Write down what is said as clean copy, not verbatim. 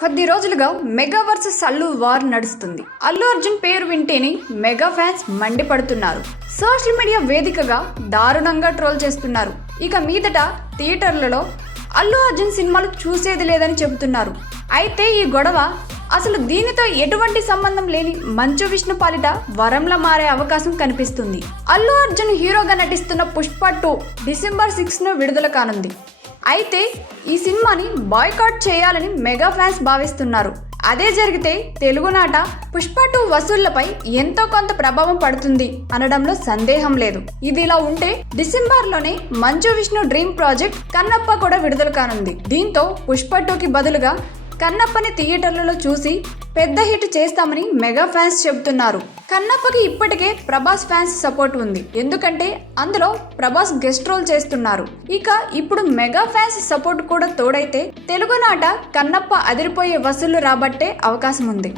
కొద్ది రోజులుగా mega versus Allu war నడుస్తుంది. అల్లు అర్జున్ పేరు వింటేనే మెగా ఫ్యాన్స్ మండిపడుతున్నారు. సోషల్ మీడియా వేదికగా దారుణంగా ట్రోల్ చేస్తున్నారు. ఇక మీదట థియేటర్లలో అల్లు అర్జున్ సినిమాలు చూసేది లేదని చెబుతున్నారు. అయితే ఈ గొడవ అసలు దీనితో ఎటువంటి సంబంధం లేని మంచు విష్ణు పాలిట వరంలా మారే అవకాశం కనిపిస్తుంది. అల్లు అర్జున్ హీరోగా నటిస్తున్న పుష్ప 2 డిసెంబర్ 6న విడుదల కానుంది. అయితే ఈ సినిమాని బాయ్కాట్ చేయాలని మెగా ఫ్యాన్స్ భావిస్తున్నారు. అదే జరిగితే తెలుగునాట పుష్ప 2 వసూళ్లపై ఎంతో కొంత ప్రభావం పడుతుంది అనడంలో సందేహం లేదు. ఇదిలా ఉంటే డిసెంబర్లోనే మంచు విష్ణు డ్రీమ్ ప్రాజెక్ట్ కన్నప్ప కూడా విడుదల కానుంది. దీంతో పుష్ప 2కి బదులుగా కన్నప్పని థియేటర్లలో చూసి పెద్ద హిట్ చేస్తామని మెగా ఫ్యాన్స్ చెబుతున్నారు. కన్నప్పకి ఇప్పటికే ప్రభాస్ ఫ్యాన్స్ సపోర్ట్ ఉంది. ఎందుకంటే అందులో ప్రభాస్ గెస్ట్ రోల్ చేస్తున్నారు. ఇక ఇప్పుడు మెగా ఫ్యాన్స్ సపోర్ట్ కూడా తోడైతే తెలుగునాట కన్నప్ప అదిరిపోయే వసూళ్లు రాబట్టే అవకాశం ఉంది.